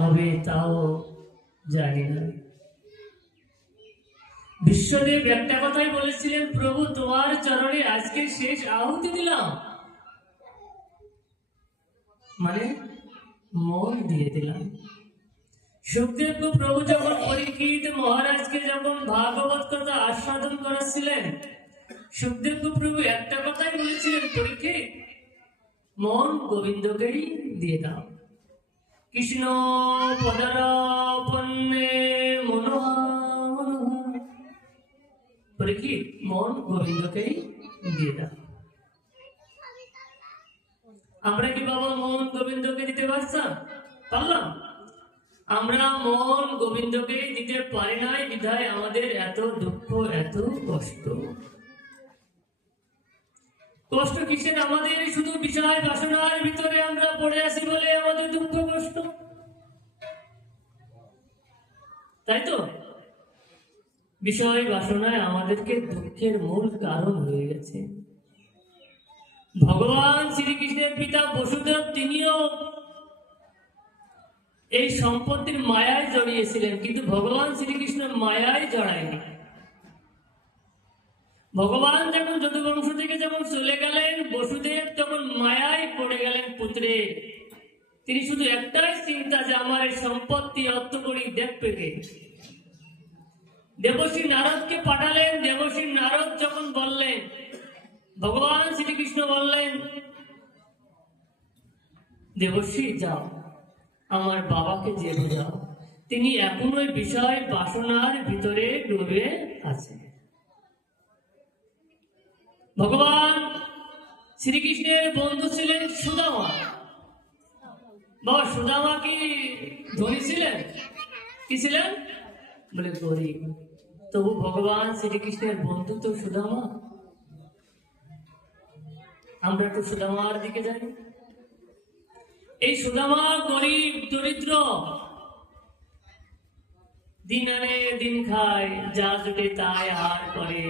হবে তাও জানি না। বিশ্বদেব একটা কথাই বলেছিলেন, প্রভু তোমার চরণে আজকে শেষ আহুতি দিলাম, মানে মন দিয়ে দিলাম। সুখদেব প্রভু যখন পরীক্ষিত মহারাজকে যখন ভাগবত কথা আস্বাদন করাচ্ছিলেন, সুখদেব প্রভু একটা কথাই বলেছিলেন, পরীক্ষিত মন গোবিন্দকেই দিয়ে দাও। কৃষ্ণ পদারাপন্নে মনোহর, পরীক্ষিত মন গোবিন্দকেই দিয়ে দাও। আমরা কি বাবা মন গোবিন্দকে দিতে পারলাম? আমরা মন গোবিন্দকে দিতে পারি নাই, বিধায় আমাদের এত দুঃখ, এত কষ্ট। কষ্ট কিসের আমাদের? শুধু বিষয় বাসনার ভিতরে আমরা পড়ে আছি বলে আমাদের দুঃখ কষ্ট, তাই তো? বিষয় বাসনায় আমাদেরকে দুঃখের মূল কারণ হয়ে গেছে। ভগবান শ্রীকৃষ্ণের পিতা বসুদেব তিনিও এই সম্পত্তির মায়ায় জড়িয়েছিলেন, কিন্তু ভগবান শ্রীকৃষ্ণ মায়ায় জড়ায়নি। ভগবান যখন যদুবংশ থেকে যখন চলে গেলেন, বসুদেব তখন মায়ায় পড়ে গেলেন পুত্রে। তিনি শুধু একটাই চিন্তা, যে আমার এই সম্পত্তি অর্থ করি দেখবে কে। দেবশ্রী নারদকে পাঠালেন। দেবশ্রী নারদ যখন বললেন, ভগবান শ্রীকৃষ্ণ বললেন, দেবশ্রী যাও আমার বাবাকে যে বোঝাও, তিনি এখনো বিষয় বাসনার ভিতরে ডুবে আছে। ভগবান শ্রীকৃষ্ণের বন্ধু ছিলেন সুদামা। বাবা সুদামা কি ধনী ছিলেন? কি ছিলেন? বলে গরিব। তবু ভগবান শ্রীকৃষ্ণের বন্ধু তো সুদামা। আমরা তো সুদামার দিকে যাই। এই সুদামা গরিব দরিদ্র, দিন আনে দিন খায়, যা জোটে তাই আহার করে।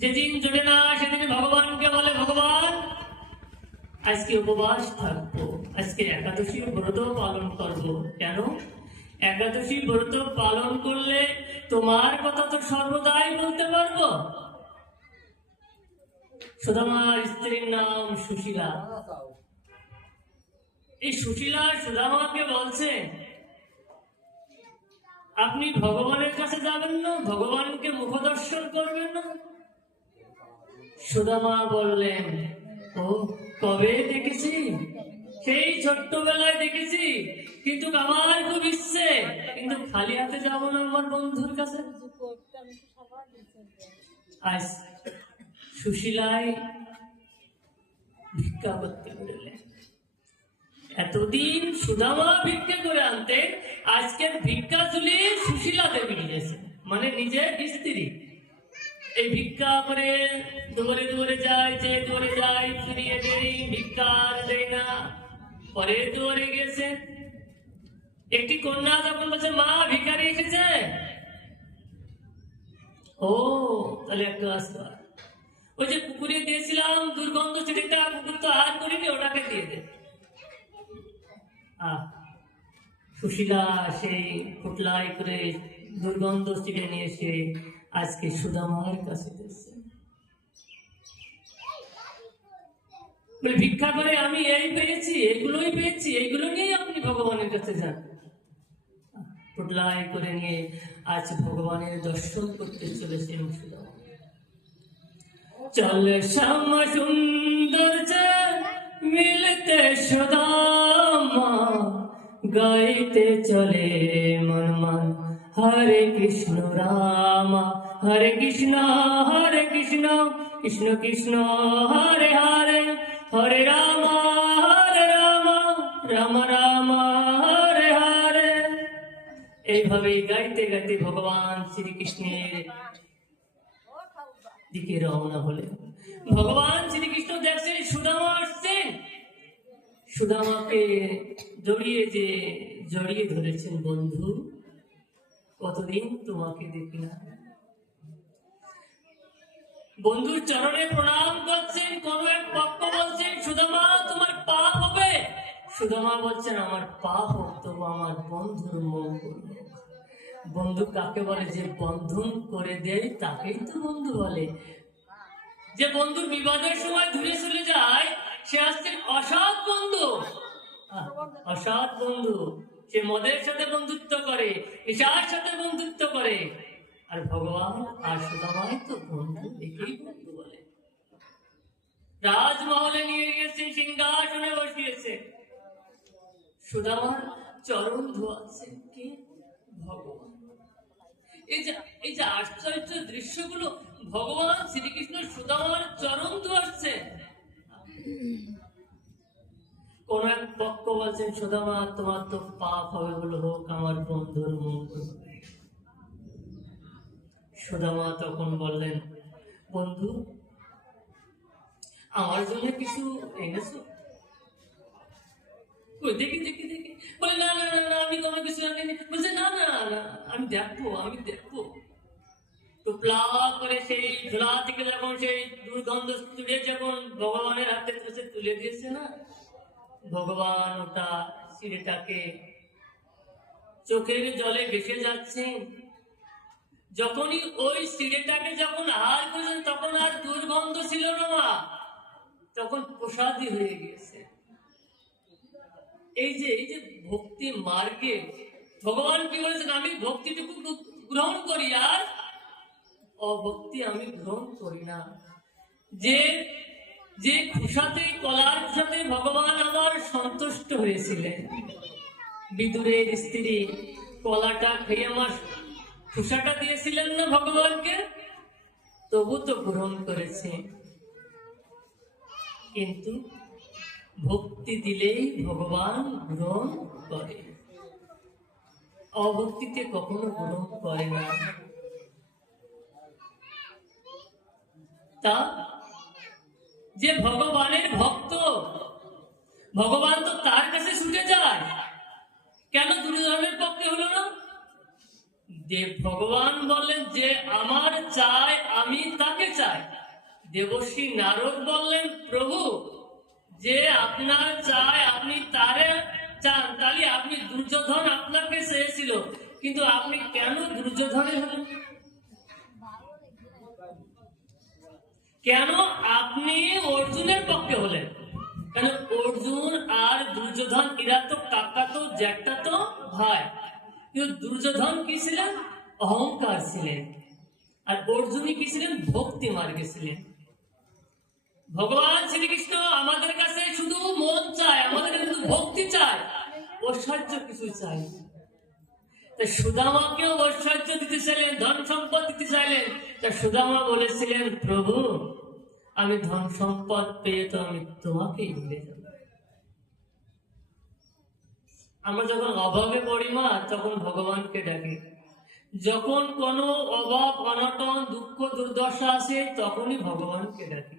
যেদিন জোটে না সেদিন ভগবানকে বলে, ভগবান আজকে উপবাস থাকবো, আজকে একাদশী ব্রত পালন করব। কেন? একাদশী ব্রত পালন করলে তোমার কথা তো সর্বদাই বলতে পারবো। সুদামার স্ত্রীর নাম সুশীলা। এই সুশীলা সুদামাকে বলছে, আপনি ভগবানের কাছে যাবেন না? ভগবানকে মুখ দর্শন করবেন না? সুদামা বললেন, ও কবে দেখেছি, সেই ছোট্টবেলায় দেখেছি, কিন্তু আমার খুব ইচ্ছে, কিন্তু খালি হাতে যাবো না আমার বন্ধুর কাছে। আজ সুশীলায় ভিক্ষা করতে বেরোলেন। এতদিন সুদামা ভিক্ষা করে আনতেন, আজকের ভিক্ষা ঝুলি সুশীলা দেবী নিয়েছে, মানে নিজের স্ত্রী। এই ভিক্ষা করে দৌড়ে দৌড়ে যায়, যে দৌড়ে যায় ফিরিয়ে দেয়, ভিক্ষা দেয় না। পরে দৌড়ে গেছে, একটি কন্যা যখন বলছে, মা ভিখারি এসেছে। ও তাহলে একটু আসতে, ওই যে পুকুরে দিয়েছিলাম দুর্গন্ধ চিঠিটা, পুকুর তো হাত করিনি, ওটাকে দিয়ে দে। সুশীলা সেই পুটলাই করে দুর্গন্ধ চিঠে নিয়ে এসে আজকে সুদামার কাছে দিচ্ছে। বলে, ভিক্ষা করে আমি এই পেয়েছি, এগুলোই পেয়েছি, এইগুলো নিয়ে আপনি ভগবানের কাছে যান। পুটলাই করে নিয়ে আজ ভগবানের দর্শন করতে চলেছেন সুদামা। চল শ্যাম সুন্দর মিলতে সুদামা, গাইতে চলে মন মন হরে কৃষ্ণ রামা, হরে কৃষ্ণ কৃষ্ণ কৃষ্ণ হরে হরে, হরে রাম রাম রাম হরে হরে। এইভাবে গাইতে গাইতে ভগবান শ্রীকৃষ্ণের দিকে রওনা হলেন। ভগবান শ্রীকৃষ্ণ দেখছেন সুদামা আসছেন, সুদামাকে জড়িয়ে ধরেছেন, বন্ধু কতদিন তোমাকে দেখি না। বন্ধুর চরণে প্রণাম করছেন। কোন এক ভক্ত বলছেন, সুদামা তোমার পাপ হবে। সুদামা বলছেন আমার পাপ হোক তবু আমার বন্ধুর মঙ্গল হোক। বন্ধু কাকে বলে? যে বন্ধন করে দেয় তাকেই তো বন্ধু বলে। যে বন্ধুর বিবাদের সময় দূরে চলে যায় সে আসছে অসৎ বন্ধু। অসৎ বন্ধু সে মদের সাথে বন্ধুত্ব করে, নেশার সাথে বন্ধুত্ব করে। আর ভগবান আর সুদামাই তো বন্ধু, একেই বন্ধু বলে। রাজমহলে নিয়ে গেছে, সিংহাসনে বসিয়েছে, সুদামার চরণ ধোয়াচ্ছে কে? ভগবান। এই যে আশ্চর্য দৃশ্যগুলো, ভগবান শ্রীকৃষ্ণ সুদামার চরণ ধোয়াচ্ছে। কোন এক পক্ষ বলছেন সুদামা তোমার তো পাপ হবে, বলে হোক আমার বন্ধুর মঙ্গল হবে। সুদামা তখন বললেন বন্ধু আমার জন্য কিছু এনেছো? দেখি দেখি দেখি। বলে না না না আমি কোনো কিছু আনিনি। বলছে না না না আমি দেখবো। টুপলা করে সেই ঝোলা থেকে যখন সেই দুর্গন্ধ তুলে যখন ভগবানের হাতে তুলে দিয়েছে না, ভগবান ওটা সিঁড়িটাকে চোখের জলে ভেসে যাচ্ছে। যখনই ওই সিঁড়িটাকে যখন হার করছেন তখন আর দুর্গন্ধ ছিল না মা, তখন প্রসাদী হয়ে গিয়েছে। এই যে ভক্তি মার্গে ভগবান কি বলেছেন? আমি ভক্তিটুকু গ্রহণ করি আর অভক্তি আমি গ্রহণ করি না। যে খুশাতে কলার সাথে ভগবান আমার সন্তুষ্ট হয়েছিলেন। বিদুরের স্ত্রী কলাটা খেয়ে আমার খুশাটা দিয়েছিলেন না ভগবানকে, তবু তো গ্রহণ করেছে। কিন্তু ভক্তি দিলেই ভগবান গ্রহণ করে, অভক্তিতে কখনো গ্রহণ করে না। তা যে ভগবানের ভক্ত, ভগবান তো তার কাছে ছুটে যায়, কেন দুর্যোধনের পক্ষে হলো না? দেব ভগবান বললেন যে আমার চাই আমি তাকে চাই। দেবশ্রী নারদ বললেন প্রভু যে আপনার চাই আপনি তারে চান, তাহলে আপনি দুর্যোধন আপনাকে চেয়েছিল, কিন্তু আপনি কেন দুর্যোধনে হলেন? কেন আপনি অর্জুনের পক্ষে হলেন? কেন অর্জুন আর দুর্যোধন এরা তো কাকা তো জ্যাঠা তো ভাই, কিন্তু দুর্যোধন কি ছিলেন? অহংকার ছিলেন। আর অর্জুনই কি ছিলেন? ভক্তি মার্গে ছিলেন। ভগবান শ্রীকৃষ্ণ আমাদের কাছে শুধু মন চায়, আমাদের কাছে শুধু ভক্তি চায়, ঐশ্বর্য কিছু চাই। তাই সুদামাকেও ঐশ্বর্য দিতে চাইলেন, ধন সম্পদ দিতে চাইলেন। তা সুদামা বলেছিলেন প্রভু আমি ধন সম্পদ পেয়ে তো আমি তোমাকেই ভুলে যাব। আমরা যখন অভাবে পড়ি মা তখন ভগবানকে ডাকি, যখন কোনো অভাব অনটন দুঃখ দুর্দশা আসে তখনই ভগবানকে ডাকি।